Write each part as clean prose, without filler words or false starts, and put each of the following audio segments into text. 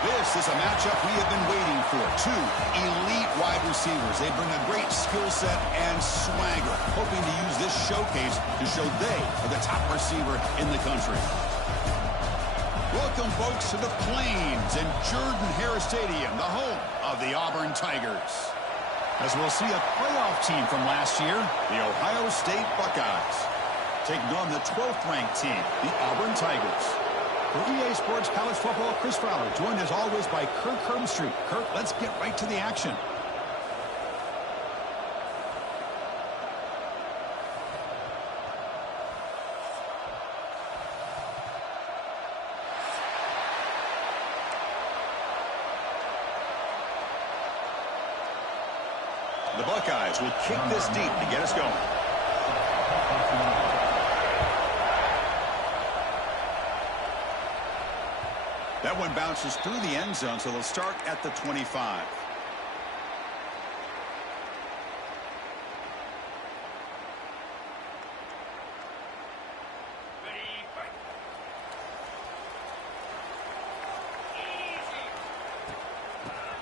This is a matchup we have been waiting for. Two elite wide receivers. They bring a great skill set and swagger, hoping to use this showcase to show they are the top receiver in the country. Welcome, folks, to the Plains and Jordan-Hare Stadium, the home of the Auburn Tigers. As we'll see a playoff team from last year, the Ohio State Buckeyes, taking on the 12th-ranked team, the Auburn Tigers. For EA Sports College Football, Chris Fowler, joined as always by Kirk Herbstreit. Kirk, let's get right to the action. The Buckeyes will kick this deep to get us going. That one bounces through the end zone, so they'll start at the 25.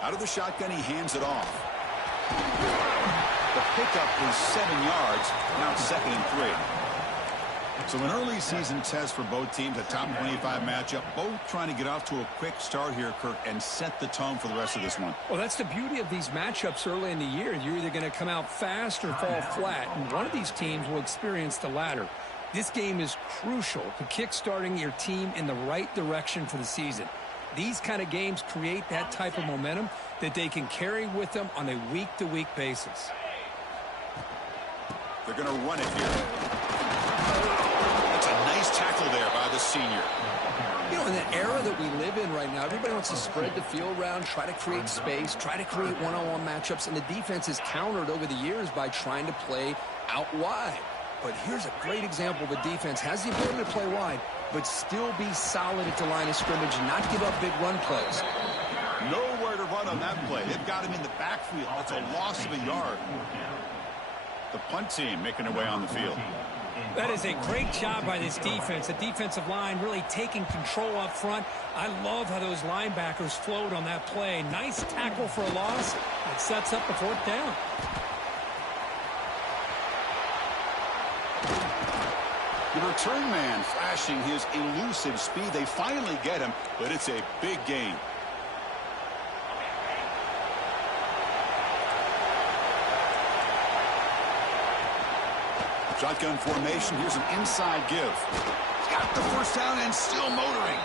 Out of the shotgun, he hands it off. The pickup is 7 yards, now 2nd and 3. So an early season test for both teams, a top 25 matchup, both trying to get off to a quick start here, Kirk, and set the tone for the rest of this one. Well, that's the beauty of these matchups early in the year. You're either going to come out fast or fall flat, and one of these teams will experience the latter. This game is crucial to kick-starting your team in the right direction for the season. These kind of games create that type of momentum that they can carry with them on a week-to-week basis. They're going to run it here. Nice tackle there by the senior. You know, in the era that we live in right now, everybody wants to spread the field around, try to create space, try to create one-on-one matchups, and the defense is countered over the years by trying to play out wide. But here's a great example of a defense has the ability to play wide, but still be solid at the line of scrimmage and not give up big run plays. Nowhere to run on that play. They've got him in the backfield. That's a loss of a yard. The punt team making their way on the field. That is a great job by this defense. The defensive line really taking control up front. I love how those linebackers flowed on that play. Nice tackle for a loss. It sets up the 4th down. The return man flashing his elusive speed. They finally get him, but it's a big gain. Shotgun formation. Here's an inside give. Got the 1st down and still motoring.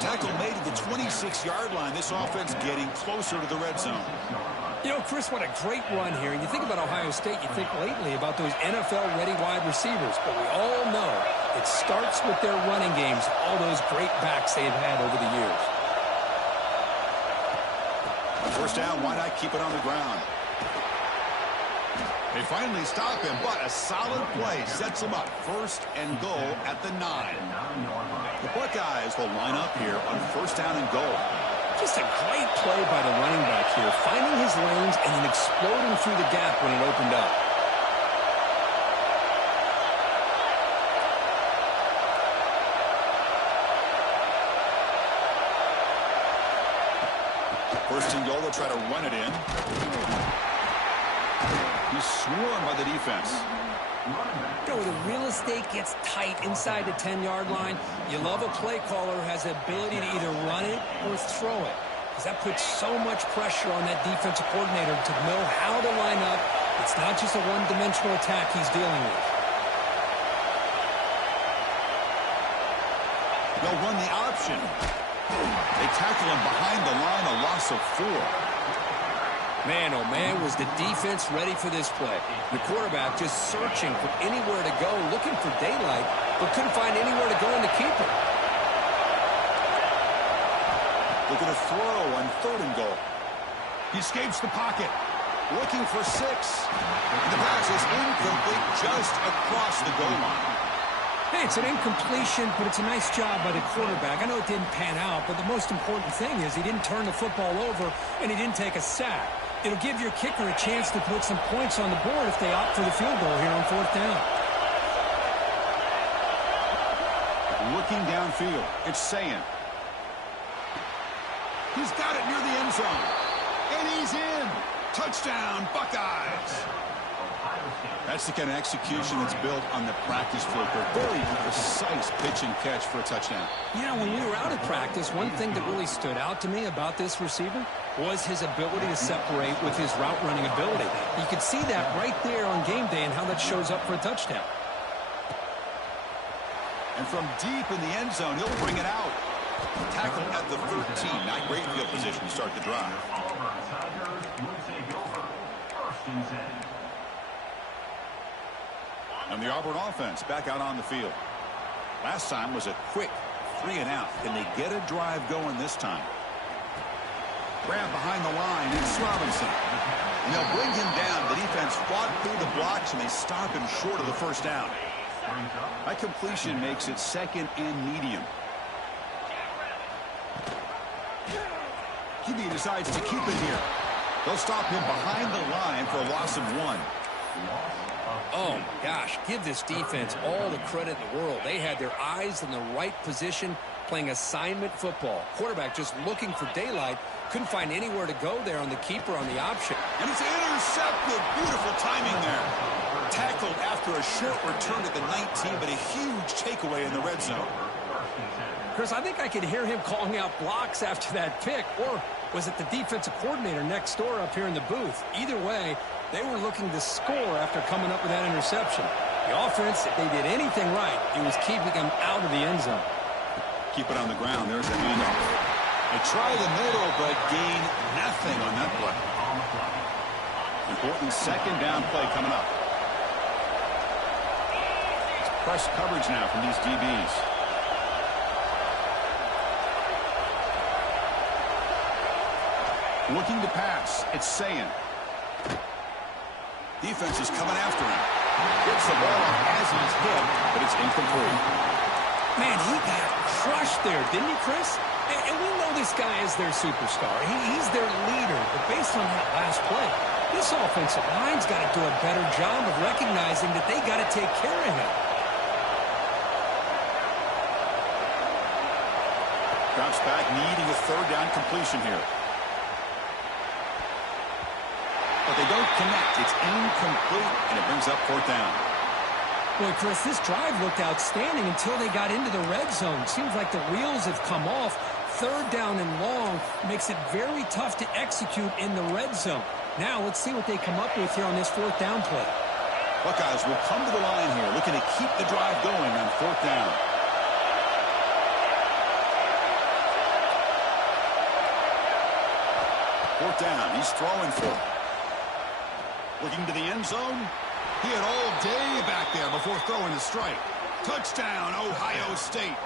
Tackle made at the 26-yard line. This offense getting closer to the red zone. You know, Chris, what a great run here. You think about Ohio State, you think lately about those NFL-ready wide receivers. But we all know it starts with their running games, all those great backs they've had over the years. 1st down, why not keep it on the ground? They finally stop him, but a solid play sets him up. 1st and goal at the 9. The Buckeyes will line up here on 1st down and goal. Just a great play by the running back here, finding his lanes and then exploding through the gap when it opened up. First and goal, they'll try to run it in. He's swarmed by the defense. You know, the real estate gets tight inside the 10-yard line. You love a play caller who has the ability to either run it or throw it, because that puts so much pressure on that defensive coordinator to know how to line up. It's not just a one-dimensional attack he's dealing with. They'll run the option. They tackle him behind the line, a loss of 4. Man, oh man, was the defense ready for this play. The quarterback just searching for anywhere to go, looking for daylight, but couldn't find anywhere to go in the keeper. They're going to throw on 3rd and goal. He escapes the pocket, looking for 6. And the pass is incomplete just across the goal line. Hey, it's an incompletion, but it's a nice job by the quarterback. I know it didn't pan out, but the most important thing is he didn't turn the football over and he didn't take a sack. It'll give your kicker a chance to put some points on the board if they opt for the field goal here on 4th down. Looking downfield, it's Sayin. He's got it near the end zone. And he's in. Touchdown, Buckeyes. That's the kind of execution that's built on the practice field. A very precise pitch and catch for a touchdown. Yeah, when we were out at practice, one thing that really stood out to me about this receiver was his ability to separate with his route running ability. You could see that right there on game day and how that shows up for a touchdown. And from deep in the end zone, he'll bring it out. Tackle at the 13. Not great field position to start the drive. And the Auburn offense back out on the field. Last time was a quick 3 and out. Can they get a drive going this time? Grab behind the line. It's Robinson. And they'll bring him down. The defense fought through the blocks, and they stop him short of the first down. That completion makes it second and medium. QB decides to keep it here. They'll stop him behind the line for a loss of 1. Oh, my gosh. Give this defense all the credit in the world. They had their eyes in the right position playing assignment football. Quarterback just looking for daylight. Couldn't find anywhere to go there on the keeper on the option. And it's intercepted. Beautiful timing there. Tackled after a short return at the 19, but a huge takeaway in the red zone. Chris, I think I could hear him calling out blocks after that pick. Or was it the defensive coordinator next door up here in the booth? Either way, they were looking to score after coming up with that interception. The offense, if they did anything right, it was keeping them out of the end zone. Keep it on the ground. There's the handoff. They try the middle, but gain nothing on that play. Important second down play coming up. It's press coverage now from these DBs. Looking to pass. It's Sayin. Defense is coming after him. Gets the ball as he's hit, but it's incomplete. Man, he got crushed there, didn't he, Chris? And we know this guy is their superstar. He's their leader. But based on that last play, this offensive line's got to do a better job of recognizing that they got to take care of him. Drops back, needing a third down completion here. But they don't connect. It's incomplete, and it brings up fourth down. Boy, Chris, this drive looked outstanding until they got into the red zone. Seems like the wheels have come off. Third down and long makes it very tough to execute in the red zone. Now let's see what they come up with here on this fourth down play. Buckeyes will come to the line here, looking to keep the drive going on fourth down. Fourth down, he's throwing for it. Looking to the end zone. He had all day back there before throwing the strike. Touchdown, Ohio State.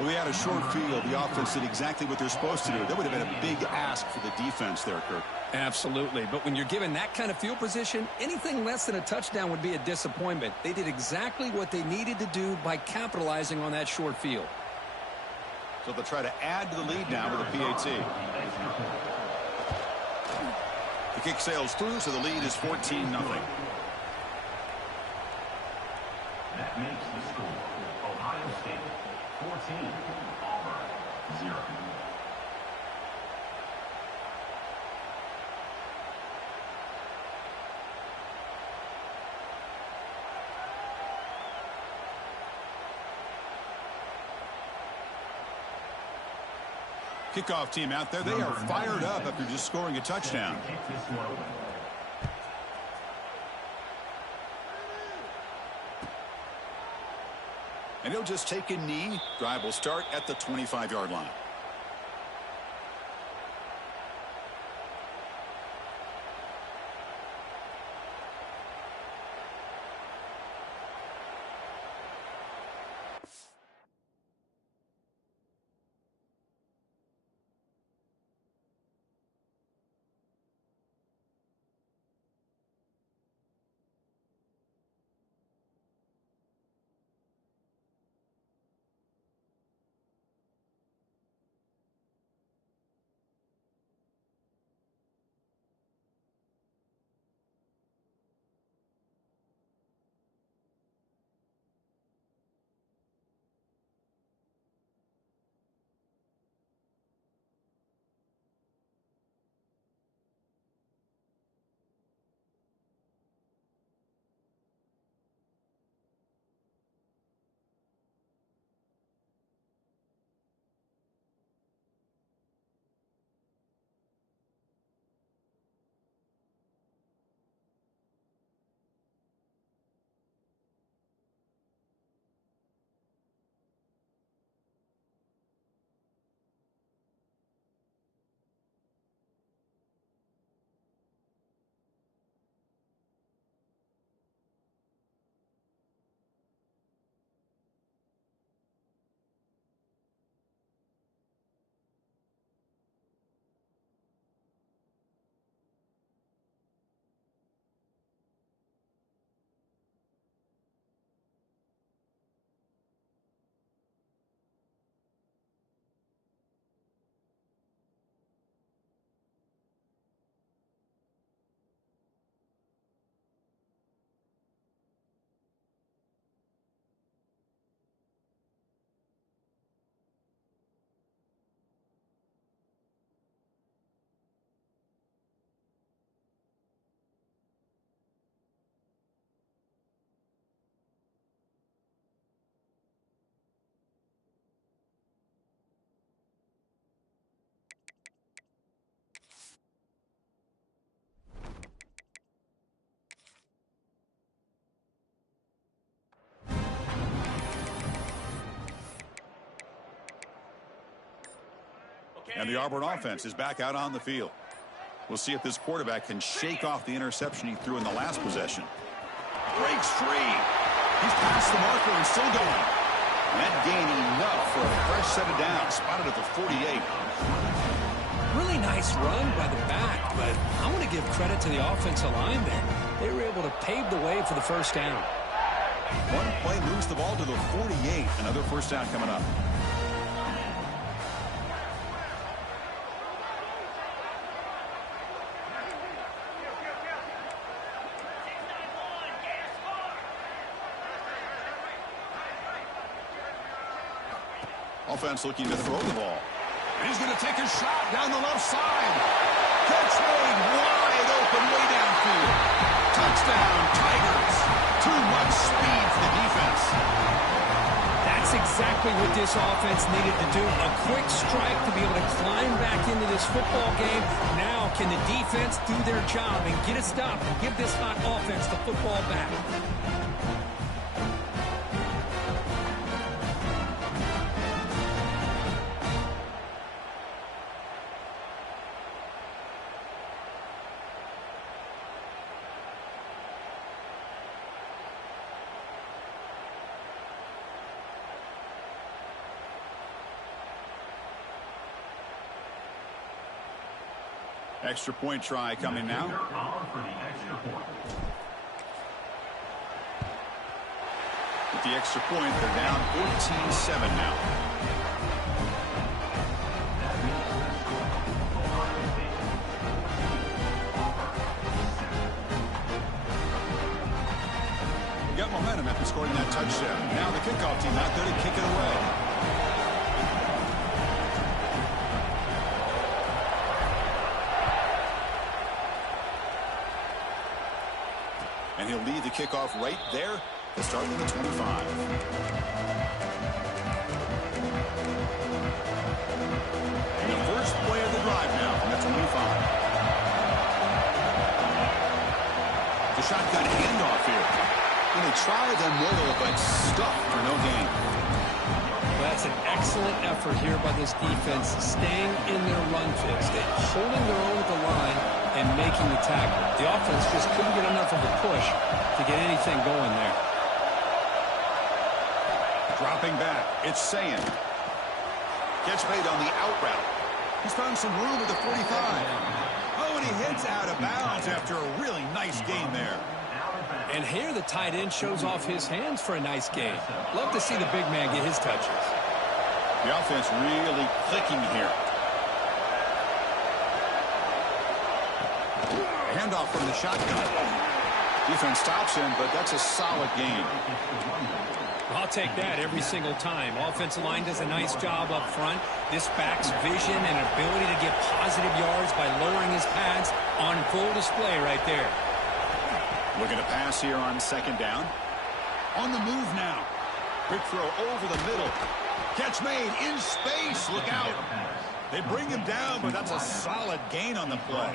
Well, we had a short field. The offense did exactly what they're supposed to do. That would have been a big ask for the defense there, Kirk. Absolutely. But when you're given that kind of field position, anything less than a touchdown would be a disappointment. They did exactly what they needed to do by capitalizing on that short field. So they'll try to add to the lead now with a PAT. The kick sails through, so the lead is 14-0. That makes the score Ohio State 14, Auburn 0. Kickoff team out there. They are fired up after just scoring a touchdown. And he'll just take a knee. Drive will start at the 25-yard line. And the Auburn offense is back out on the field. We'll see if this quarterback can shake off the interception he threw in the last possession. Breaks free. He's past the marker and still going. That gain enough for a fresh set of downs. Spotted at the 48. Really nice run by the back, but I want to give credit to the offensive line there. They were able to pave the way for the first down. One play moves the ball to the 48. Another first down coming up. Offense looking to throw the ball. And he's going to take a shot down the left side. Catch made wide open way downfield. Touchdown, Tigers. Too much speed for the defense. That's exactly what this offense needed to do. A quick strike to be able to climb back into this football game. Now can the defense do their job and get a stop and give this hot offense the football back? Extra point try coming now. With the extra point, they're down 14-7 now. You got momentum after scoring that touchdown. Now the kickoff team out there to kick it away. And he'll lead the kickoff right there to start with the 25. And the first play of the drive now from the 25. The shotgun handoff here. And they try the middle, but stuffed for no gain. That's an excellent effort here by this defense, staying in their run fix. They're holding their own at the line and making the tackle. The offense just couldn't get enough of a push to get anything going there. Dropping back, it's Sayin. Catch made on the out route. He's found some room at the 45. Oh, and he hits out of bounds after a really nice gain there. And here the tight end shows off his hands for a nice gain. Love to see the big man get his touches. The offense really clicking here. Handoff from the shotgun. Defense stops him, but that's a solid gain. I'll take that every single time. Offensive line does a nice job up front. This back's vision and ability to get positive yards by lowering his pads on full display right there. Looking to pass here on second down. On the move now. Quick throw over the middle. Catch made in space. Look out. They bring him down, but that's a solid gain on the play.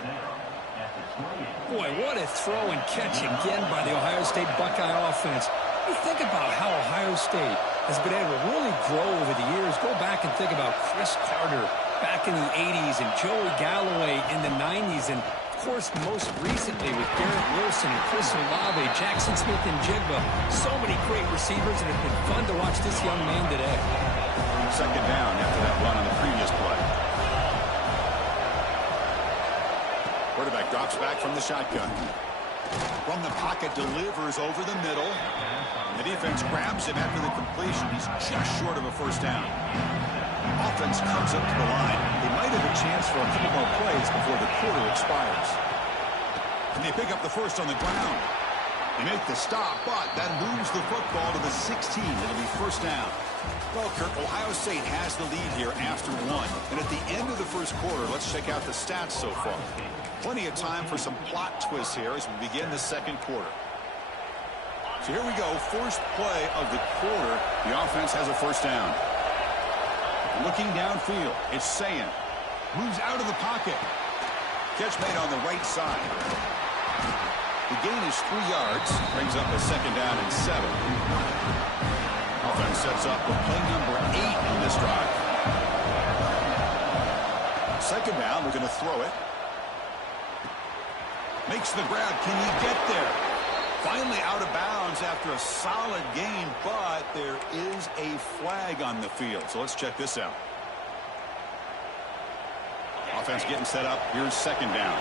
Boy, what a throw and catch again by the Ohio State Buckeye offense. You think about how Ohio State has been able to really grow over the years. Go back and think about Chris Carter back in the 80s and Joey Galloway in the 90s. And, of course, most recently with Garrett Wilson and Chris Olave, Jackson Smith and Jigba. So many great receivers, and it's been fun to watch this young man today. Second down after that run on the previous play. Quarterback drops back from the shotgun. From the pocket, delivers over the middle. The defense grabs him after the completion. He's just short of a first down. Offense comes up to the line. They might have a chance for a couple more plays before the quarter expires. And they pick up the first on the ground. They make the stop, but that moves the football to the 16. It'll be first down. Well, Kirk, Ohio State has the lead here after one. And at the end of the first quarter, let's check out the stats so far. Plenty of time for some plot twists here as we begin the second quarter. So here we go. First play of the quarter. The offense has a first down. Looking downfield, it's Sayin. Moves out of the pocket. Catch made on the right side. The gain is 3 yards. Brings up a second down and 7. Offense sets up with play number 8 in this drive. second down, they're going to throw it. Makes the grab. Can he get there? Finally out of bounds after a solid gain, but there is a flag on the field. So let's check this out. Offense getting set up. Here's second down.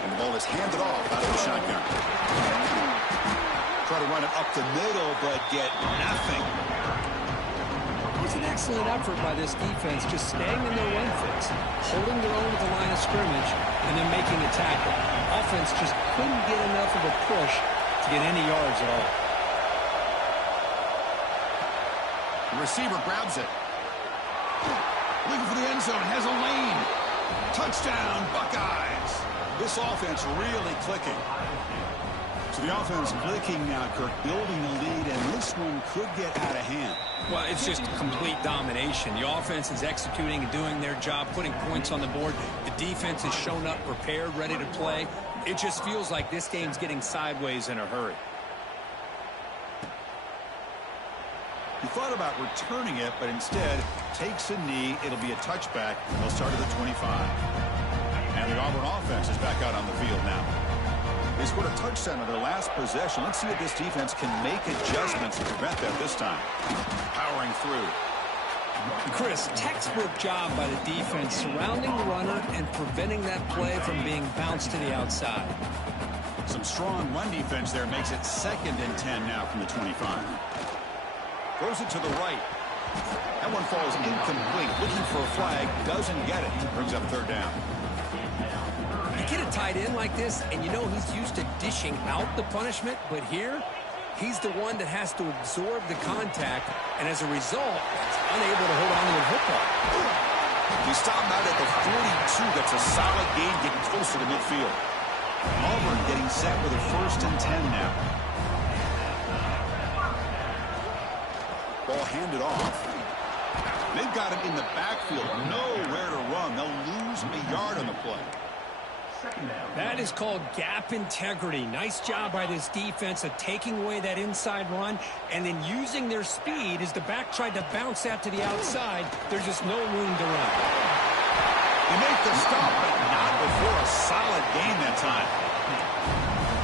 And the ball is handed off out of the shotgun. Try to run it up the middle, but get nothing. It was an excellent effort by this defense, just staying in their run fits, holding their own at the line of scrimmage, and then making a tackle. Offense just couldn't get enough of a push to get any yards at all. The receiver grabs it. Looking for the end zone, has a lane. Touchdown, Buckeyes. This offense really clicking. So the offense clicking now, Kirk, building a lead, and this one could get out of hand. Well, it's just complete domination. The offense is executing and doing their job, putting points on the board. The defense has shown up prepared, ready to play. It just feels like this game's getting sideways in a hurry. He thought about returning it, but instead takes a knee. It'll be a touchback. They'll start at the 25. And the Auburn offense is back out on the field now. They scored a touchdown on their last possession. Let's see if this defense can make adjustments to prevent that this time. Powering through. Chris, textbook job by the defense surrounding the runner and preventing that play from being bounced to the outside. Some strong run defense there makes it 2nd and 10 now from the 25. Throws it to the right. That one falls incomplete. Looking for a flag. Doesn't get it. Brings up third down. You get a tight end like this, and you know he's used to dishing out the punishment, but here, he's the one that has to absorb the contact, and as a result, he's unable to hold on to the football. He stopped out at the 42. That's a solid gain, getting closer to midfield. Auburn getting set with a 1st and 10 now. Ball handed off. They've got him in the backfield. Nowhere to run. They'll lose a yard on the play. That is called gap integrity. Nice job by this defense of taking away that inside run and then using their speed as the back tried to bounce that to the outside. There's just no room to run. They make the stop, but not before a solid gain that time.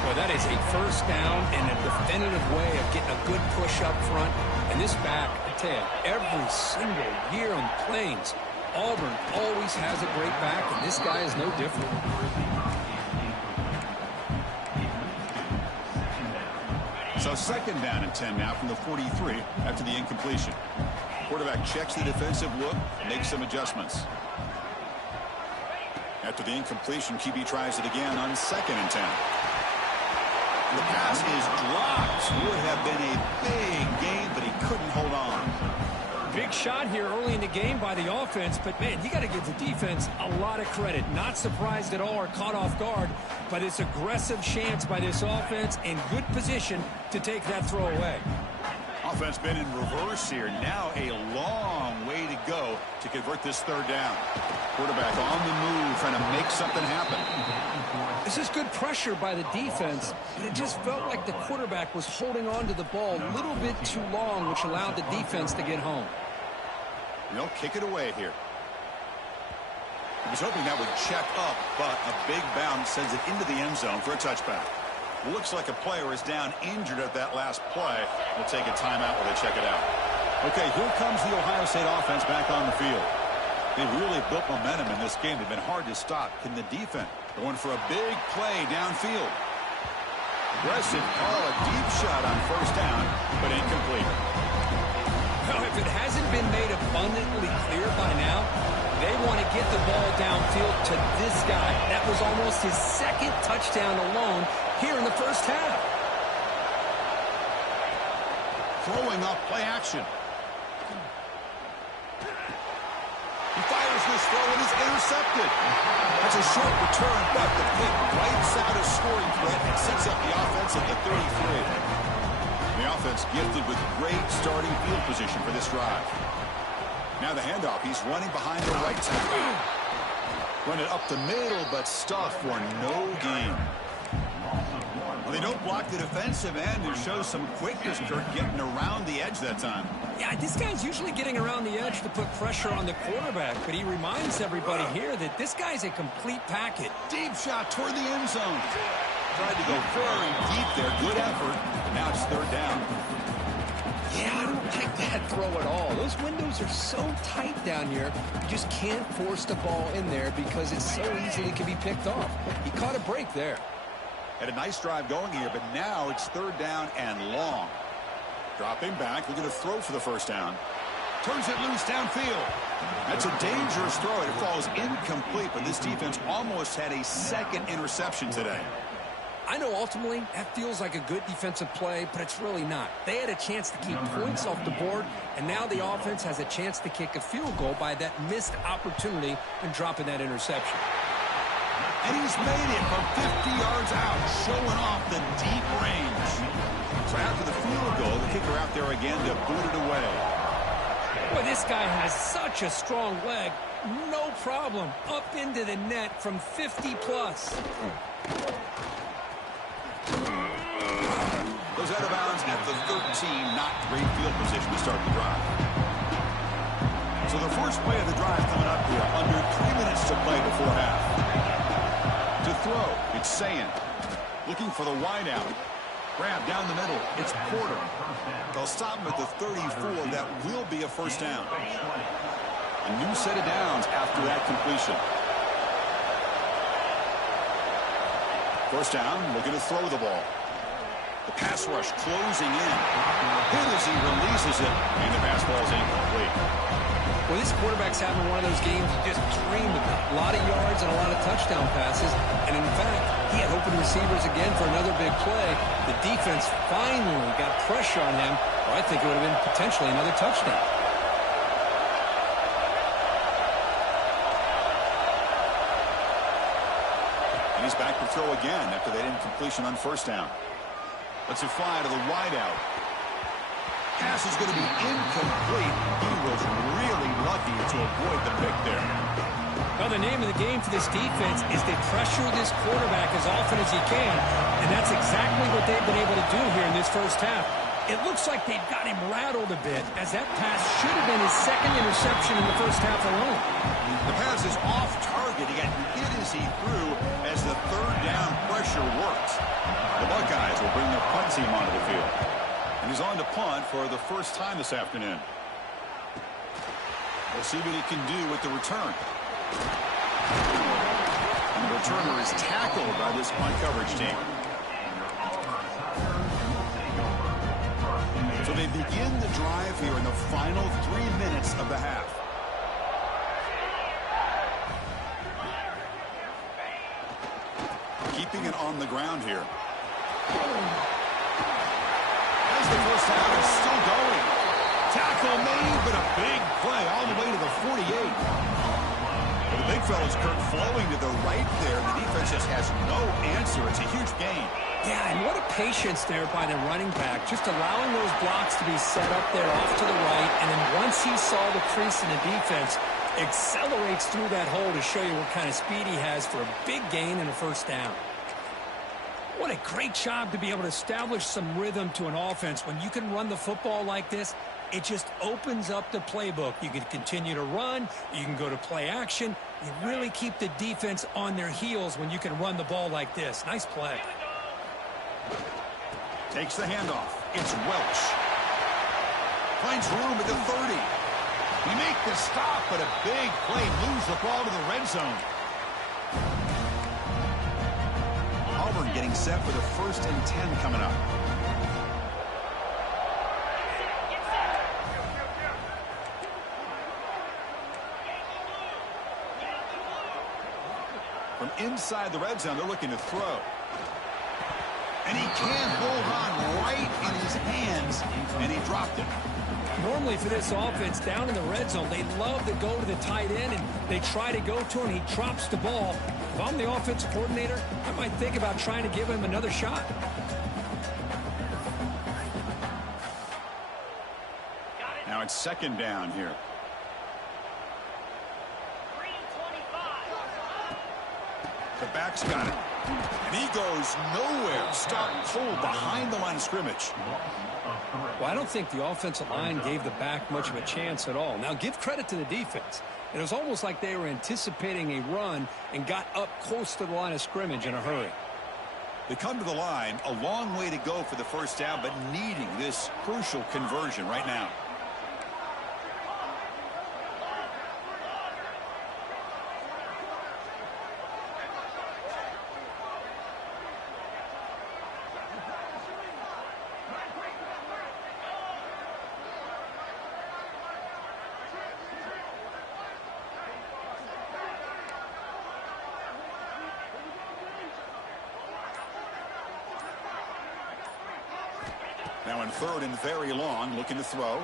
Well, that is a 1st down and a definitive way of getting a good push up front. And this back, I tell you, every single year on the Plains, Auburn always has a great back, and this guy is no different. So 2nd down and 10 now from the 43 after the incompletion. Quarterback checks the defensive look, makes some adjustments. After the incompletion, QB tries it again on 2nd and 10. The pass is dropped. Would have been a big gain, but he couldn't hold on. Big shot here early in the game by the offense, but man, you got to give the defense a lot of credit. Not surprised at all or caught off guard by this aggressive chance by this offense in good position to take that throw away. Offense been in reverse here. Now a long way to go to convert this 3rd down. Quarterback on the move, trying to make something happen. This is good pressure by the defense, but it just felt like the quarterback was holding on to the ball a little bit too long, which allowed the defense to get home. They'll kick it away here. He was hoping that would check up, but a big bounce sends it into the end zone for a touchback. Looks like a player is down injured at that last play. We'll take a timeout while they check it out. Okay, here comes the Ohio State offense back on the field. They've really built momentum in this game. They've been hard to stop. Can the defense going for a big play downfield? Aggressive call, a deep shot on 1st down, but incomplete. Well, if it hasn't been made abundantly clear by now, they want to get the ball downfield to this guy. That was almost his 2nd touchdown alone here in the 1st half. Throwing up play action. He fires this throw and is intercepted. That's a short return, but the pick wipes out a scoring threat and sets up the offense at the 33. The offense gifted with great starting field position for this drive. Now the handoff. He's running behind the right tackle. Run it up the middle, but stuffed for no gain. Well, they don't block the defensive end and show some quickness, Kirk, getting around the edge that time. Yeah, this guy's usually getting around the edge to put pressure on the quarterback, but he reminds everybody here that this guy's a complete packet. Deep shot toward the end zone. Tried to go very deep there. Good effort. Now it's third down. Yeah, I don't like that throw at all. Those windows are so tight down here, you just can't force the ball in there because it so easily can be picked off. He caught a break there. Had a nice drive going here, but now it's third down and long. Dropping back, looking to throw for the first down. Turns it loose downfield. That's a dangerous throw. It falls incomplete, but this defense almost had a second interception today. I know ultimately that feels like a good defensive play, but it's really not. They had a chance to keep points off the board, and now the offense has a chance to kick a field goal by that missed opportunity and dropping that interception. And he's made it from 50 yards out, showing off the deep range. So after the field goal, the kicker out there again to boot it away. Boy, this guy has such a strong leg. No problem. Up into the net from 50-plus. Goes out of bounds at the 13. Not great field position to start the drive. So the first play of the drive coming up here. Under 3 minutes to play before half. To throw, it's Sayin. Looking for the wide out. Grab down the middle. It's Porter. They'll stop him at the 34. That will be a first down. A new set of downs after that completion. First down, looking to throw the ball. The pass rush closing in. Hit as he releases it, and the pass ball is incomplete. Well, this quarterback's having one of those games you just dreamed about. A lot of yards and a lot of touchdown passes. And in fact, he had open receivers again for another big play. The defense finally got pressure on him. Well, I think it would have been potentially another touchdown. And he's back to throw again after that incompletion on first down. Let's it fly to the wideout. Pass is going to be incomplete. He was really lucky to avoid the pick there. Well, the name of the game for this defense is to pressure this quarterback as often as you can, and that's exactly what they've been able to do here in this first half. It looks like they've got him rattled a bit, as that pass should have been his second interception in the first half alone. The pass is off target. He got hit as he threw as the third down pressure works. The Buckeyes will bring their punt team onto the field. And he's on to punt for the first time this afternoon. We'll see what he can do with the return. And the returner is tackled by this punt coverage team. So they begin the drive here in the final 3 minutes of the half. Keeping it on the ground here. As the first down is still going. Tackle made, but a big play all the way to the 48. Well, the big fella's Kirk flowing to the right there. The defense just has no answer. It's a huge gain. Yeah, and what a patience there by the running back, just allowing those blocks to be set up there off to the right, and then once he saw the crease in the defense, accelerates through that hole to show you what kind of speed he has for a big gain and a first down. What a great job to be able to establish some rhythm to an offense. When you can run the football like this, it just opens up the playbook. You can continue to run. You can go to play action. You really keep the defense on their heels when you can run the ball like this. Nice play. Takes the handoff. It's Welch. Finds room at the 30. He make the stop, but a big play moves the ball to the red zone. Auburn getting set for the 1st and 10 coming up. From inside the red zone, they're looking to throw. And he can't hold on right in his hands, and he dropped it. Normally for this offense, down in the red zone, they love to go to the tight end, and they try to go to him. He drops the ball. If I'm the offensive coordinator, I might think about trying to give him another shot. Now it's second down here. The back's got it. And he goes nowhere. Start cold behind the line of scrimmage. Well, I don't think the offensive line gave the back much of a chance at all. Now, give credit to the defense. It was almost like they were anticipating a run and got up close to the line of scrimmage in a hurry. They come to the line, a long way to go for the first down, but needing this crucial conversion right now. Now in third and very long, looking to throw.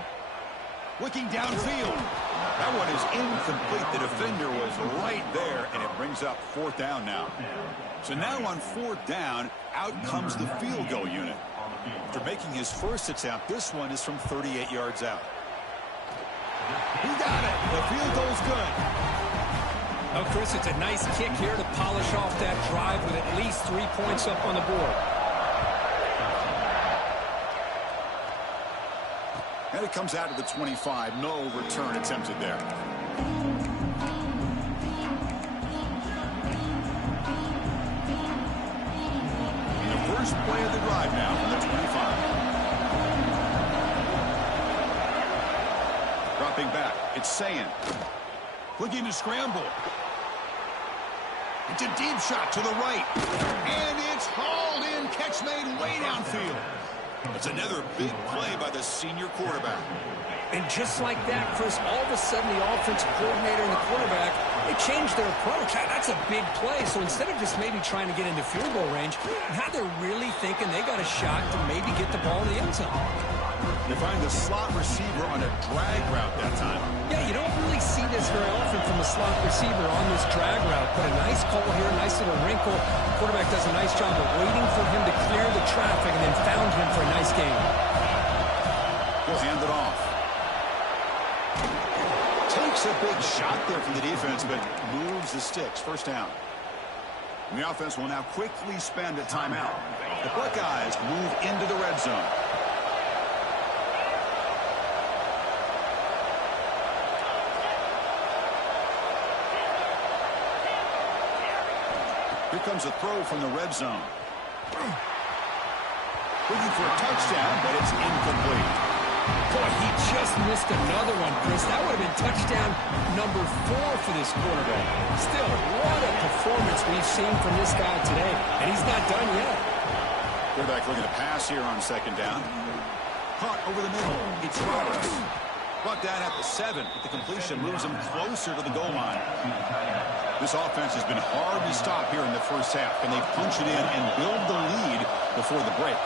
Looking downfield. That one is incomplete. The defender was right there, and it brings up fourth down now. So now on fourth down, out comes the field goal unit. After making his first attempt, this one is from 38 yards out. He got it. The field goal's good. Oh, Chris, it's a nice kick here to polish off that drive with at least 3 points up on the board. And it comes out to the 25. No return attempted there. The first play of the drive now from the 25. Dropping back. It's Sayin. Looking to scramble. It's a deep shot to the right. And it's hauled in. Catch made way downfield. It's another big play by the senior quarterback. And just like that, Chris, all of a sudden the offensive coordinator and the quarterback, they changed their approach. That's a big play. So instead of just maybe trying to get into field goal range, now they're really thinking they got a shot to maybe get the ball in the end zone. They find the slot receiver on a drag route that time. Yeah, you don't really see this very often from a slot receiver on this drag route. But a nice call here, a nice little wrinkle. The quarterback does a nice job of waiting for him to clear the traffic and then found him for a nice gain. He'll hand it off. Takes a big shot there from the defense, but moves the sticks. First down. And the offense will now quickly spend a timeout. The Buckeyes move into the red zone. Here comes a throw from the red zone. Looking for a touchdown, but it's incomplete. Boy, he just missed another one, Chris. That would have been touchdown number 4 for this quarterback. Still, what a performance we've seen from this guy today, and he's not done yet. Quarterback looking to pass here on second down. Caught over the middle. It's Roberts. Brought down at the 7, but the completion moves him closer to the goal line. This offense has been hard to stop here in the first half. Can they punch it in and build the lead before the break?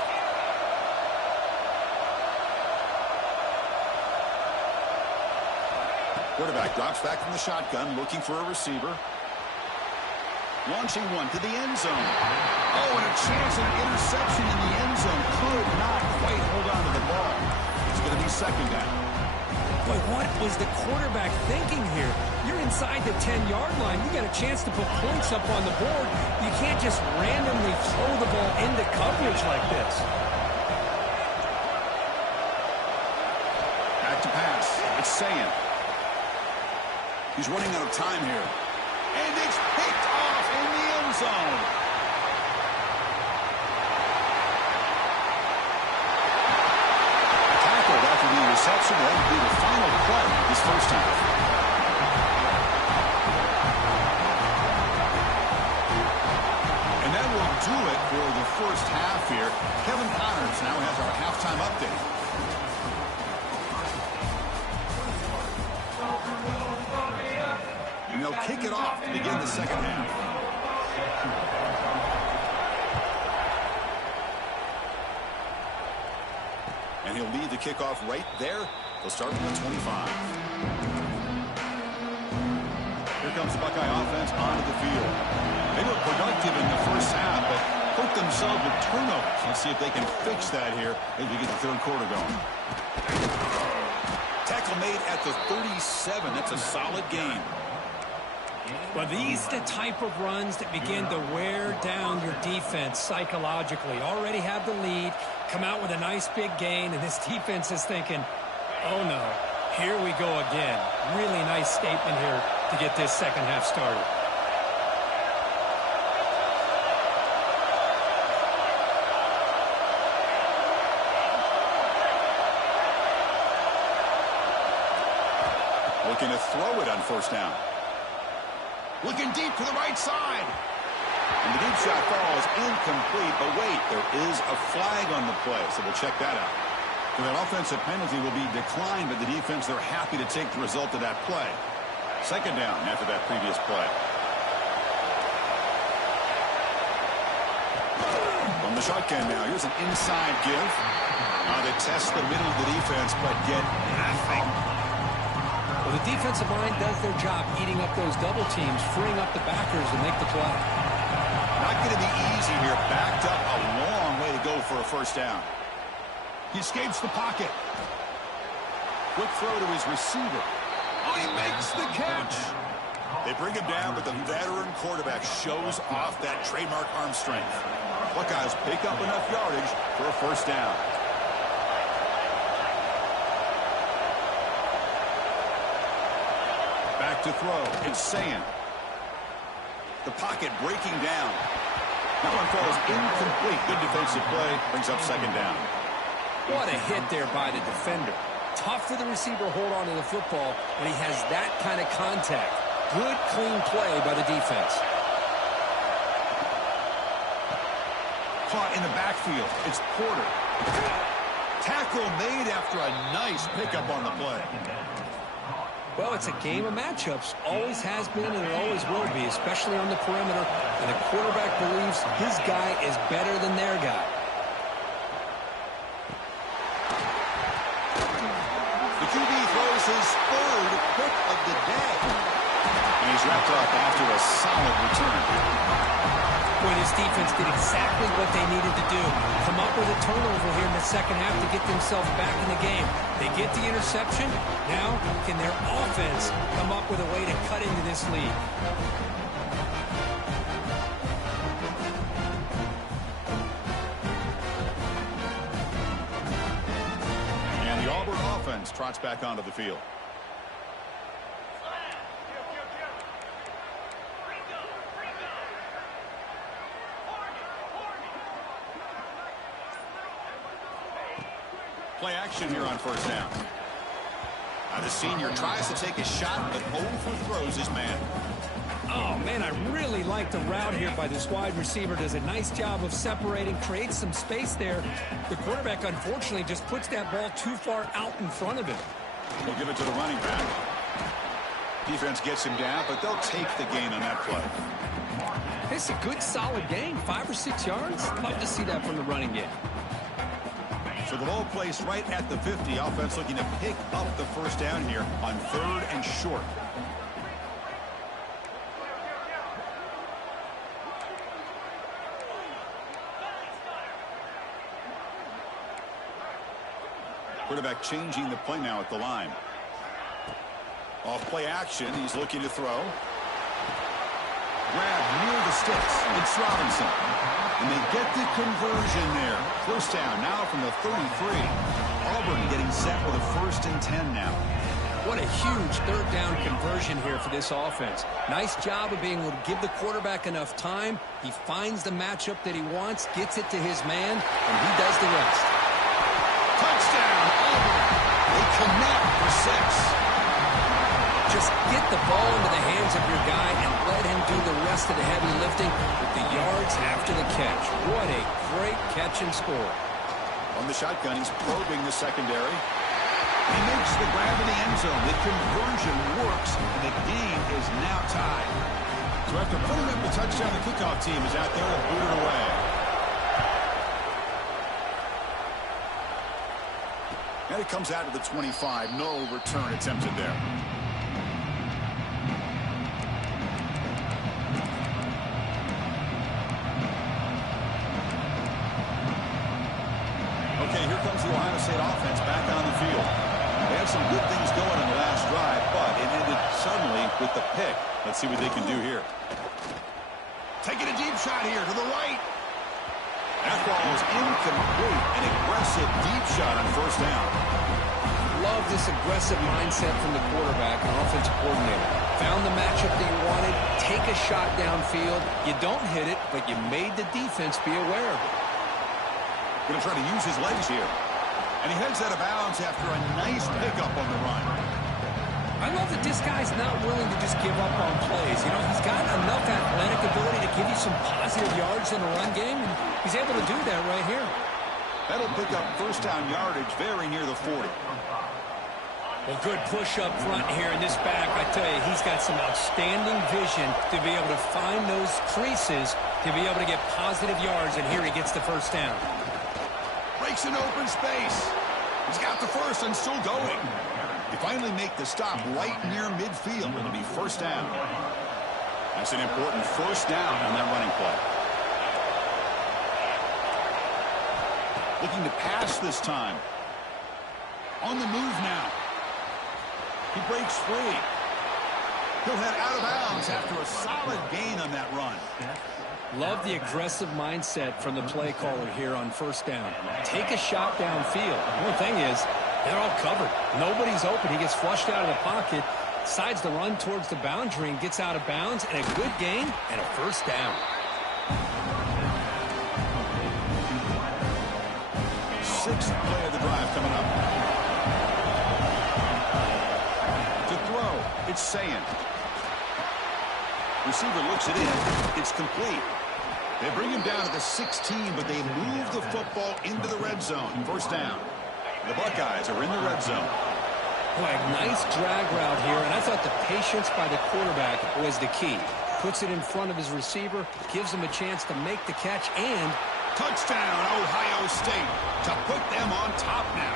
Quarterback drops back from the shotgun, looking for a receiver. Launching one to the end zone. Oh, and a chance at an interception in the end zone. Could not quite hold on to the ball. It's going to be second down. Boy, what was the quarterback thinking here? You're inside the 10-yard line. You got a chance to put points up on the board. You can't just randomly throw the ball into coverage like this. Back to pass. It's Sayin. He's running out of time here. And it's picked off in the end zone. Tackled after the reception. That will be the final play this first half. And that will do it for the first half here. Kevin Connors now has our halftime update. And they'll kick it off to begin the second half. And he'll lead the kickoff right there. They'll start from the 25. Here comes the Buckeye offense onto the field. They were productive in the first half, but hurt themselves with turnovers. Let's see if they can fix that here as we get the third quarter going. Tackle made at the 37. That's a solid gain. Well, these are the type of runs that begin to wear down your defense psychologically. Already have the lead, come out with a nice big gain, and this defense is thinking, oh no, here we go again. Really nice statement here to get this second half started. Looking to throw it on first down. Looking deep to the right side. And the deep shot falls incomplete. But wait, there is a flag on the play, so we'll check that out. So that offensive penalty will be declined by the defense. They're happy to take the result of that play. Second down after that previous play. From the shotgun now, here's an inside give. They test the middle of the defense, but get nothing. Well, the defensive line does their job eating up those double teams, freeing up the backers to make the play. Not going to be easy here. Backed up a long way to go for a first down. He escapes the pocket. Quick throw to his receiver. Oh, he makes the catch. They bring him down, but the veteran quarterback shows off that trademark arm strength. Buckeyes pick up enough yardage for a first down. Back to throw. It's Sayan. The pocket breaking down. That one falls incomplete. Good defensive play. Brings up second down. What a hit there by the defender. Tough for the receiver to hold on to the football when he has that kind of contact. Good, clean play by the defense. Caught in the backfield. It's Porter. Tackle made after a nice pickup on the play. Well, it's a game of matchups. Always has been and it always will be, especially on the perimeter. And the quarterback believes his guy is better than their guy. The QB throws his third pick of the day. And he's wrapped up after a solid return. Boy, this defense did exactly what they needed to do. Come up with a turnover here in the second half to get themselves back in the game. They get the interception. Now, can their offense come up with a way to cut into this lead? And the Auburn offense trots back onto the field. Play action here on first down. Now the senior tries to take a shot, but overthrows his man. Oh, man, I really like the route here by this wide receiver. Does a nice job of separating, creates some space there. The quarterback, unfortunately, just puts that ball too far out in front of him. We'll give it to the running back. Defense gets him down, but they'll take the gain on that play. It's a good, solid gain. 5 or 6 yards. Love to see that from the running game. So the ball placed right at the 50. Offense looking to pick up the first down here on third and short. Quarterback changing the play now at the line. Off play action. He's looking to throw. Grab near the sticks. It's Robinson. And they get the conversion there. First down now from the 33. Auburn getting set with a 1st and 10 now. What a huge third down conversion here for this offense. Nice job of being able to give the quarterback enough time. He finds the matchup that he wants, gets it to his man, and he does the rest. Touchdown, Auburn. They connect for 6. Just get the ball into the hands of your guy and let him do the rest of the heavy lifting with the yards after the catch. What a great catch and score. On the shotgun, he's probing the secondary. He makes the grab in the end zone. The conversion works, and the game is now tied. So after putting up the touchdown, the kickoff team is out there to boot it away. And it comes out to the 25. No return attempted there. Okay, here comes the Ohio State offense back on the field. They had some good things going in the last drive, but it ended suddenly with the pick. Let's see what they can do here. Taking a deep shot here to the right. That ball is incomplete. An aggressive deep shot on first down. Love this aggressive mindset from the quarterback and offensive coordinator. Found the matchup that you wanted. Take a shot downfield. You don't hit it, but you made the defense be aware of it. Going to try to use his legs here. And he heads out of bounds after a nice pickup on the run. I love that this guy's not willing to just give up on plays. You know, he's got enough athletic ability to give you some positive yards in the run game, and he's able to do that right here. That'll pick up first down yardage very near the 40. Well, good push up front here in this back. I tell you, he's got some outstanding vision to be able to find those creases, to be able to get positive yards, and here he gets the first down. Breaks an open space. He's got the first and still going. They finally make the stop right near midfield. It'll be first down. That's an important first down on that running play. Looking to pass this time. On the move now. He breaks free. He'll head out of bounds after a solid gain on that run. Love the aggressive mindset from the play caller here on first down. Take a shot downfield. The thing is, they're all covered. Nobody's open. He gets flushed out of the pocket, decides to run towards the boundary and gets out of bounds, and a good gain and a first down. Sixth play of the drive coming up. To throw, it's Sayin. Receiver looks it in. It's complete. They bring him down to the 16, but they move the football into the red zone. First down. The Buckeyes are in the red zone. Boy, nice drag route here, and I thought the patience by the quarterback was the key. Puts it in front of his receiver, gives him a chance to make the catch, and touchdown, Ohio State, to put them on top now.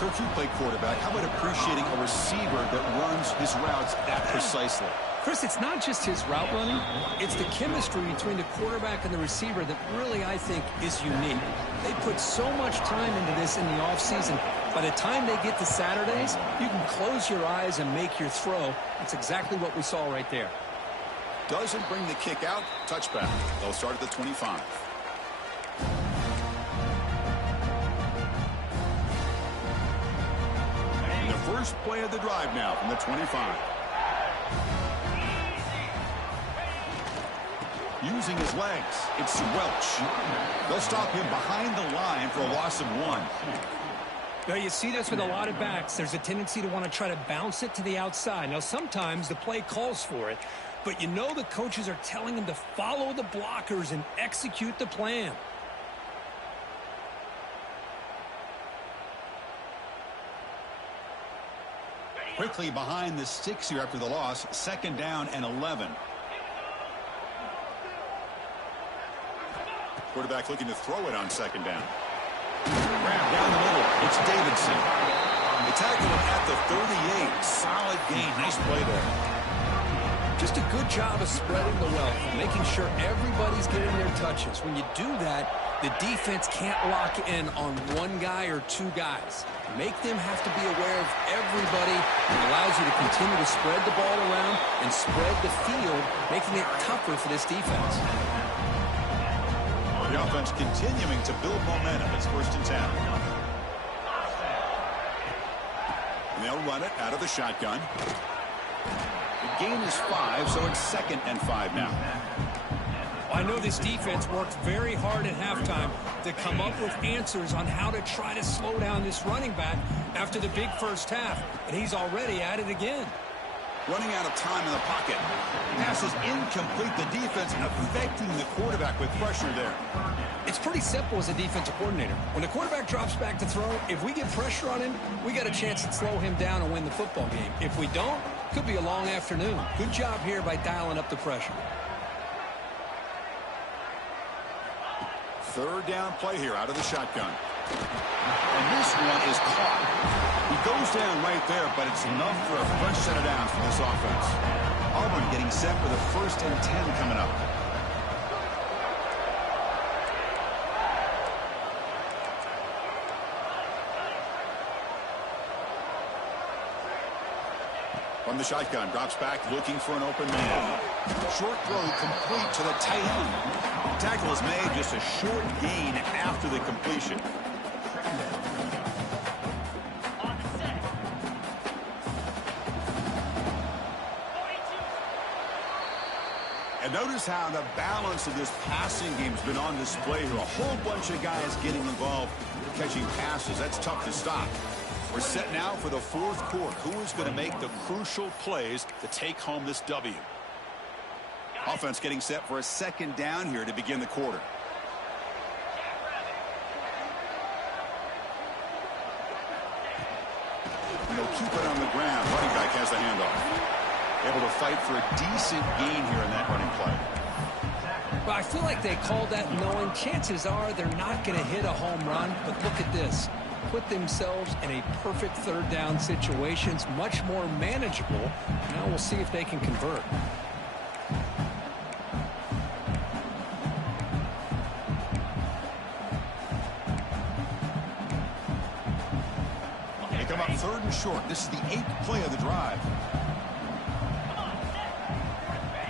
Kirk, you play quarterback. How about appreciating a receiver that runs his routes that precisely? Chris, it's not just his route running. It's the chemistry between the quarterback and the receiver that really, I think, is unique. They put so much time into this in the offseason. By the time they get to Saturdays, you can close your eyes and make your throw. That's exactly what we saw right there. Doesn't bring the kick out. Touchback. They'll start at the 25. The first play of the drive now from the 25. Using his legs, it's Welch. They'll stop him behind the line for a loss of 1. Now, you see this with a lot of backs. There's a tendency to want to try to bounce it to the outside. Now, sometimes the play calls for it, but you know the coaches are telling them to follow the blockers and execute the plan. Quickly behind the sticks here after the loss. Second down and 11. Quarterback looking to throw it on second down. Grab down the middle. It's Davidson. They tackle him at the 38. Solid gain. Nice play there. Just a good job of spreading the wealth, making sure everybody's getting their touches. When you do that, the defense can't lock in on one guy or two guys. Make them have to be aware of everybody. It allows you to continue to spread the ball around and spread the field, making it tougher for this defense. The offense continuing to build momentum. It's first and 10. And they'll run it out of the shotgun. The gain is 5, so it's second and 5 now. I know this defense worked very hard at halftime to come up with answers on how to try to slow down this running back after the big first half, and he's already at it again. Running out of time in the pocket. Pass is incomplete. The defense affecting the quarterback with pressure there. It's pretty simple as a defensive coordinator. When the quarterback drops back to throw, if we get pressure on him, we got a chance to slow him down and win the football game. If we don't, could be a long afternoon. Good job here by dialing up the pressure. Third down play here out of the shotgun. And this one is caught. He goes down right there, but it's enough for a fresh set of downs for this offense. Auburn getting set for the first and 10 coming up. From the shotgun, drops back, looking for an open man. Short throw complete to the tight end. Tackle is made, just a short gain after the completion. And notice how the balance of this passing game has been on display here. A whole bunch of guys getting involved catching passes. That's tough to stop. We're set now for the fourth quarter. Who is going to make the crucial plays to take home this W? Offense getting set for a second down here to begin the quarter. And they'll keep it on the ground. Running back has the handoff. Able to fight for a decent gain here in that running play. Well, I feel like they called that knowing chances are they're not going to hit a home run. But look at this. Put themselves in a perfect third down situation. It's much more manageable. Now we'll see if they can convert. They come up third and short. This is the 8th play of the drive.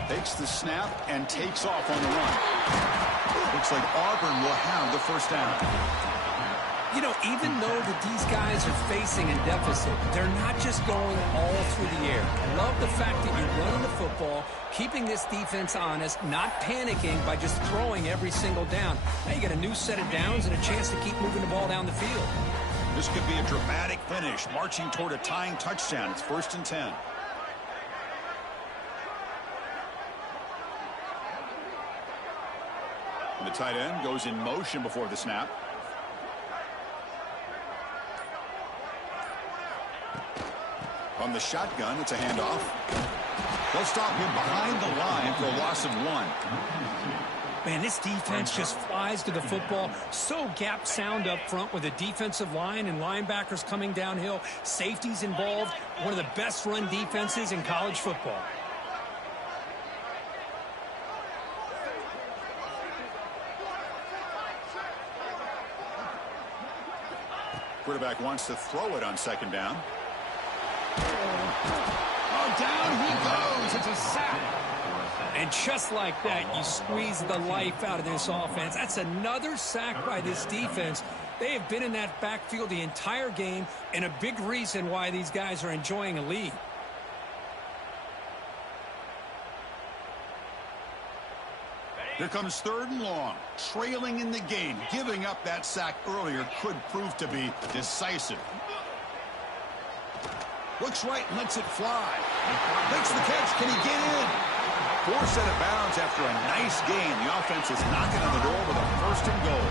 Takes the snap and takes off on the run. Looks like Auburn will have the first down. You know, even though these guys are facing a deficit, they're not just going all through the air. I love the fact that you're running the football, keeping this defense honest, not panicking by just throwing every single down. Now you got a new set of downs and a chance to keep moving the ball down the field. This could be a dramatic finish, marching toward a tying touchdown. It's 1st and 10. The tight end goes in motion before the snap. On the shotgun, it's a handoff. They'll stop him behind the line for a loss of 1. Man, this defense just flies to the football. So gap sound up front with a defensive line and linebackers coming downhill. Safeties involved. One of the best run defenses in college football. Quarterback wants to throw it on second down. Oh, down he goes. It's a sack. And just like that, you squeeze the life out of this offense. That's another sack by this defense. They have been in that backfield the entire game, and a big reason why these guys are enjoying a lead. Here comes 3rd and long. Trailing in the game. Giving up that sack earlier could prove to be decisive. Looks right and lets it fly. Makes the catch. Can he get in? Forced out of bounds after a nice gain. The offense is knocking on the door with a 1st and goal.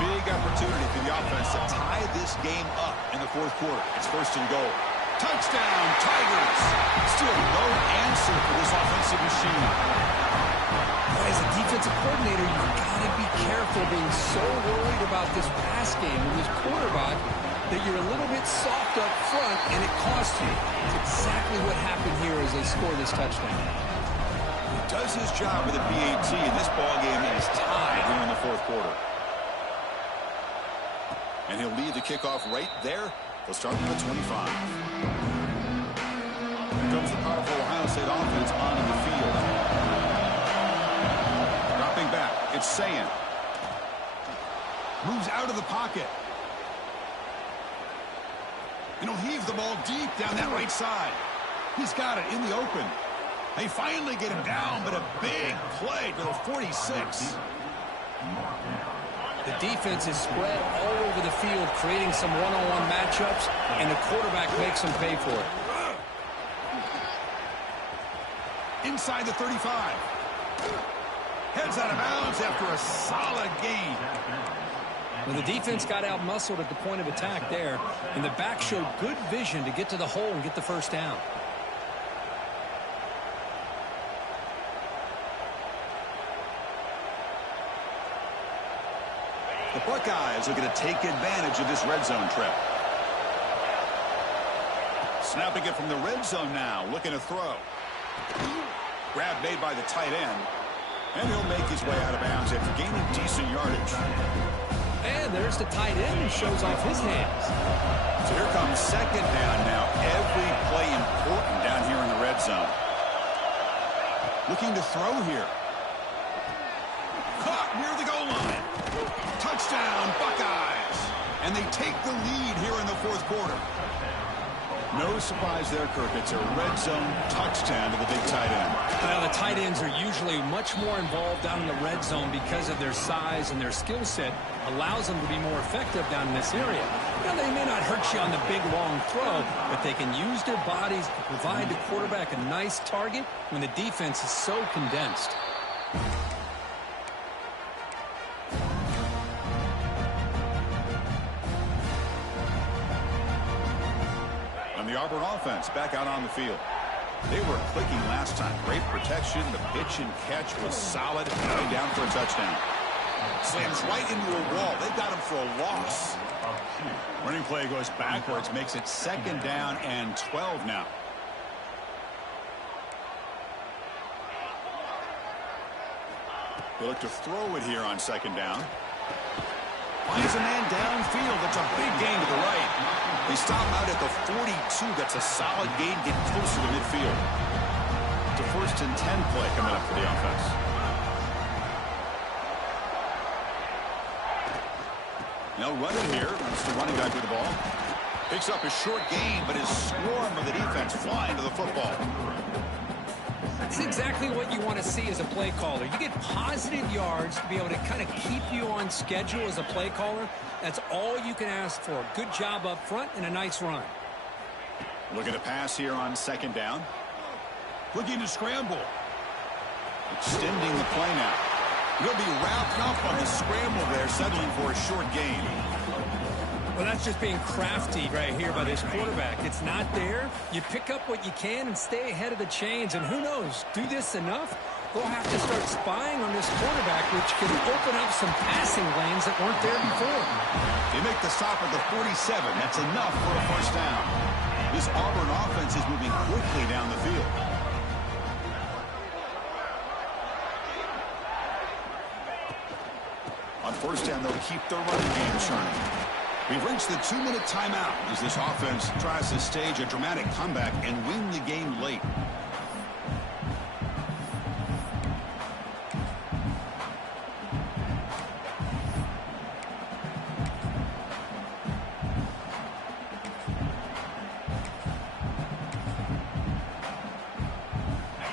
Big opportunity for the offense to tie this game up in the 4th quarter. It's 1st and goal. Touchdown, Tigers. Still no answer for this offensive machine. As a defensive coordinator, you've got to be careful being so worried about this pass game with this quarterback that you're a little bit soft up front, and it costs you. It's exactly what happened here as they score this touchdown. He does his job with a PAT, and this ball game is tied here in the 4th quarter. And he'll lead the kickoff right there. They'll start from the 25. Here comes the powerful Ohio State offense onto the field. Dropping back, it's Sayin. Moves out of the pocket. And he'll heave the ball deep down that right side. He's got it in the open. They finally get him down, but a big play to the 46. The defense is spread all over the field, creating some one-on-one matchups, and the quarterback makes them pay for it. Inside the 35. Heads out of bounds after a solid gain. Well, the defense got out-muscled at the point of attack there, and the back showed good vision to get to the hole and get the first down. The Buckeyes looking to take advantage of this red zone trip. Snapping it from the red zone now, looking to throw. Grab made by the tight end. And he'll make his way out of bounds after gaining decent yardage. And there's the tight end who shows off his hands. So here comes second down now. Every play important down here Looking to throw here. Caught near the goal line. Touchdown, Buckeyes. And they take the lead here in the fourth quarter. No surprise there, Kirk. It's a red zone touchdown to the big tight end. Well, the tight ends are usually much more involved down in the red zone because of their size and their skill set allows them to be more effective down in this area. You know, they may not hurt you on the big, long throw, but they can use their bodies to provide the quarterback a nice target when the defense is so condensed. The Auburn offense back out on the field. They were clicking last time. Great protection. The pitch and catch was solid. Going down for a touchdown. Slams right into a wall. They got him for a loss. Running play goes backwards. Makes it 2nd down and 12 now. They look to throw it here on 2nd down. Finds a man downfield. That's a big gain to the right. They stop him out at the 42. That's a solid gain, getting closer to midfield. It's a 1st and 10 play coming up for the offense. Now running here. It's the running back with the ball. Picks up a short gain, but his swarm of the defense flying to the football. That's exactly what you want to see as a play caller. You get positive yards to be able to kind of keep you on schedule as a play caller. That's all you can ask for. Good job up front and a nice run. Looking to pass here on 2nd down. Looking to scramble. Extending the play now. He'll be wrapped up on the scramble there, settling for a short gain. Well, that's just being crafty right here by this quarterback. It's not there. You pick up what you can and stay ahead of the chains. And who knows, do this enough, they'll have to start spying on this quarterback, which can open up some passing lanes that weren't there before. They make the stop at the 47. That's enough for a 1st down. This Auburn offense is moving quickly down the field. On 1st down, they'll keep their running game churning. We've reached the 2-minute timeout as this offense tries to stage a dramatic comeback and win the game late.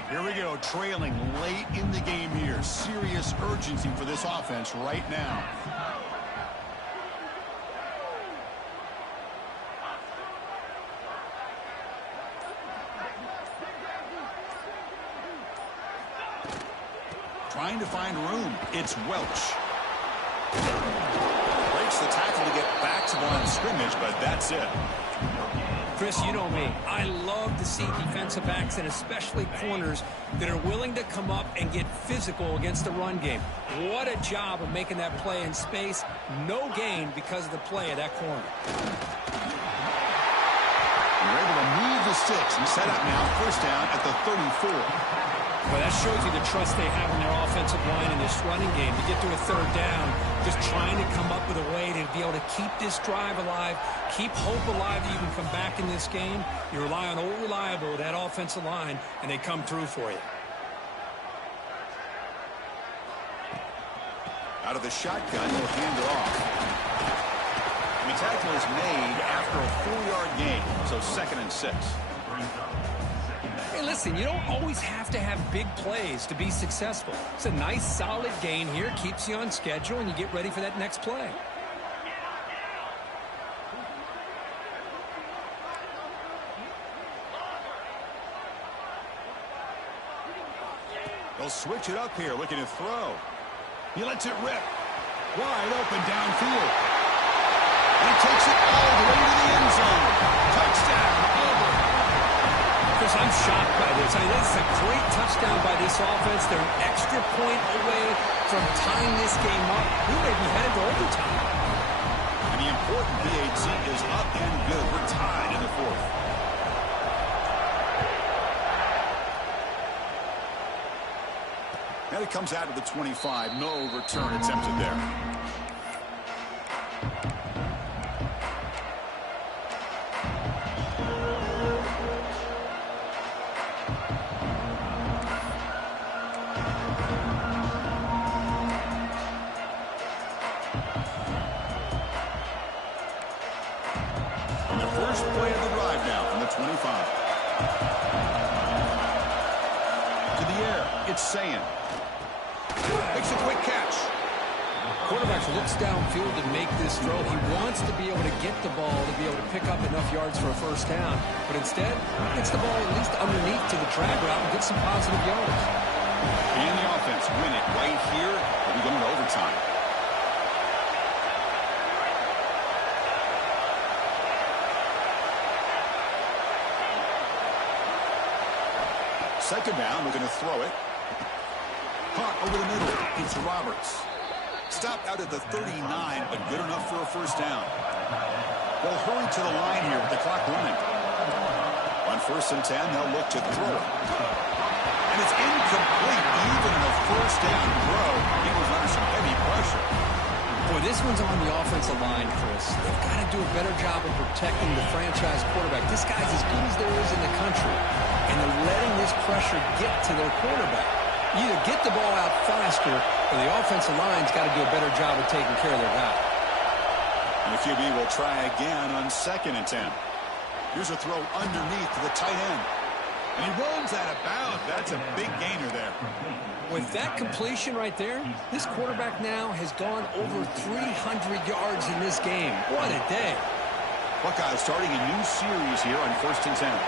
Here we go, trailing late in the game here. Serious urgency for this offense right now. Trying to find room. It's Welch. Breaks the tackle to get back to the line of scrimmage, but that's it. Chris, you know me. I love to see defensive backs and especially corners that are willing to come up and get physical against the run game. What a job of making that play in space. No gain because of the play of that corner. They're able to move the sticks and set up now 1st down at the 34. Well, that shows you the trust they have in their offensive line in this running game to get to a 3rd down, just trying to come up with a way to be able to keep this drive alive, keep hope alive that you can come back in this game. You rely on Old Reliable, that offensive line, and they come through for you. Out of the shotgun, he'll hand it off. The tackle is made after a 4-yard gain, so 2nd and 6. Hey, listen, you don't always have to have big plays to be successful. It's a nice, solid gain here, keeps you on schedule, and you get ready for that next play. They'll switch it up here, looking to throw. He lets it rip. Wide open downfield. And he takes it all the way to the end zone. Touchdown, Auburn. Chris, I'm shocked by this. I mean, this is a great touchdown by this offense. They're an extra point away from tying this game up. We may be headed to overtime. And the important PAT is up and good. We're tied in the 4th. And it comes out of the 25. No return attempted there. first play of the drive now from the 25. To the air, it's Sayin. Makes a quick catch. Quarterback looks downfield to make this throw. He wants to be able to get the ball to be able to pick up enough yards for a first down. But instead, he gets the ball at least underneath to the drag route and gets some positive yards. And the offense win it right here. Are we going to overtime? Second down, we're going to throw it. Caught over the middle. It's Roberts. Stopped out at the 39, but good enough for a first down. They'll hurry to the line here with the clock running. On 1st and 10, they'll look to throw it. And it's incomplete, even in a first down throw. He was under some heavy pressure. Boy, this one's on the offensive line, Chris. They've got to do a better job of protecting the franchise quarterback. This guy's as good as there is in the country, and they're letting this pressure get to their quarterback. Either get the ball out faster, or the offensive line's got to do a better job of taking care of their guy. And the QB will try again on 2nd and 10. Here's a throw underneath to the tight end. And he runs out of bounds. That's a big gainer there. With that completion right there, this quarterback now has gone over 300 yards in this game. What a day. Buckeyes starting a new series here on 1st and 10.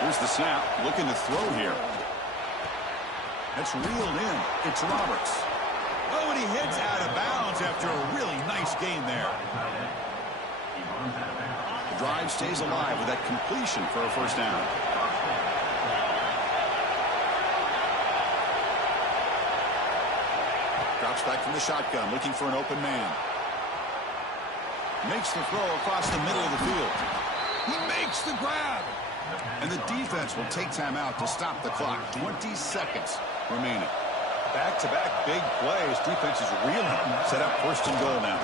Here's the snap, looking to throw here. That's reeled in. It's Roberts. Oh, and he hits out of bounds after a really nice gain there. The drive stays alive with that completion for a first down. Drops back from the shotgun, looking for an open man. Makes the throw across the middle of the field. He makes the grab. And the defense will take time out to stop the clock. 20 seconds remaining. Back-to-back big plays. Defense is reeling. Set up 1st and goal now.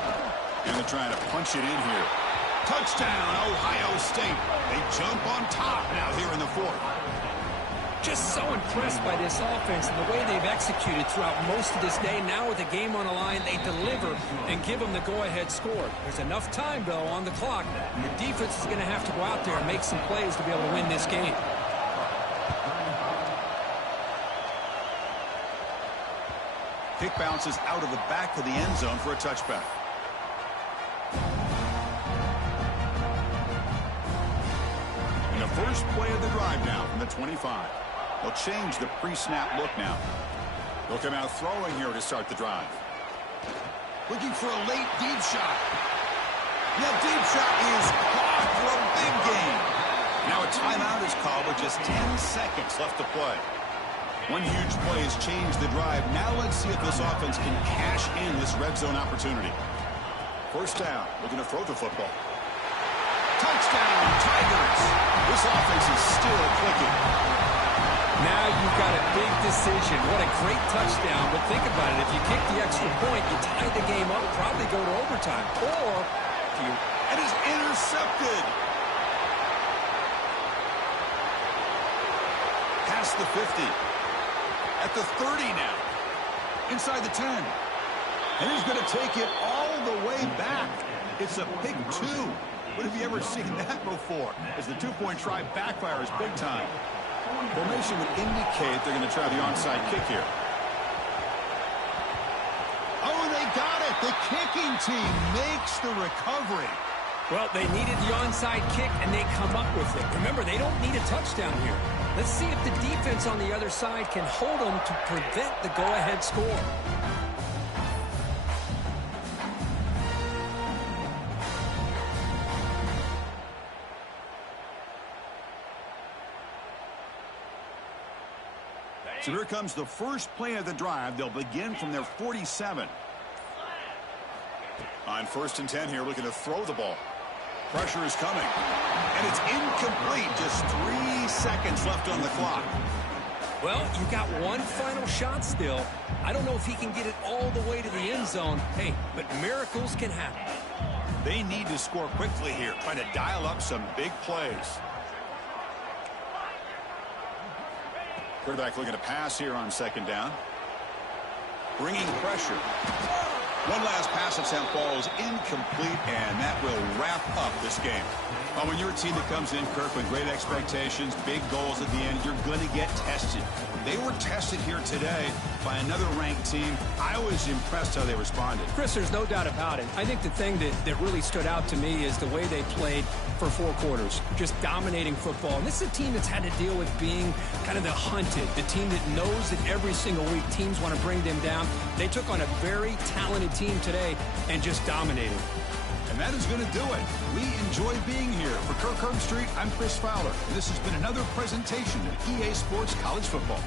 And they're trying to punch it in here. Touchdown, Ohio State. They jump on top now here in the 4th. Just so impressed by this offense and the way they've executed throughout most of this day. Now with the game on the line, they deliver and give them the go-ahead score. There's enough time, though, on the clock. And the defense is going to have to go out there and make some plays to be able to win this game. Kick bounces out of the back of the end zone for a touchback. And the first play of the drive now from the 25. They'll change the pre-snap look now. They'll come out throwing here to start the drive. Looking for a late deep shot. That deep shot is caught for a big gain. Now a timeout is called with just 10 seconds left to play. One huge play has changed the drive. Now let's see if this offense can cash in this red zone opportunity. First down, looking to throw the football. Touchdown, Tigers! This offense is still clicking. Now you've got a big decision. What a great touchdown. But think about it. If you kick the extra point, you tie the game up, probably go to overtime. Or if you... It is intercepted. Past the 50. At the 30 now. Inside the 10. And he's going to take it all the way back. It's a pick 2. What have you ever seen that before? As the two-point try backfires big time. Formation would indicate they're going to try the onside kick here. Oh, they got it. The kicking team makes the recovery. Well, they needed the onside kick, and they come up with it. Remember, they don't need a touchdown here. Let's see if the defense on the other side can hold them to prevent the go-ahead score. So here comes the first play of the drive. They'll begin from their 47. On 1st and 10 here, looking to throw the ball. Pressure is coming. And it's incomplete. Just 3 seconds left on the clock. Well, you got one final shot still. I don't know if he can get it all the way to the end zone. Hey, but miracles can happen. They need to score quickly here, trying to dial up some big plays. Quarterback looking to pass here on 2nd down. bringing pressure. One last pass at St. Paul is incomplete, and that will wrap up this game. Well, when you're a team that comes in, Kirk, with great expectations, big goals at the end, you're going to get tested. They were tested here today by another ranked team. I was impressed how they responded. Chris, there's no doubt about it. I think the thing that really stood out to me is the way they played for 4 quarters, just dominating football. And this is a team that's had to deal with being kind of the hunted, the team that knows that every single week teams want to bring them down. They took on a very talented team today and just dominated. And that is going to do it. We enjoy being here. For Kirk Herbstreit, I'm Chris Fowler. And this has been another presentation of EA Sports College Football.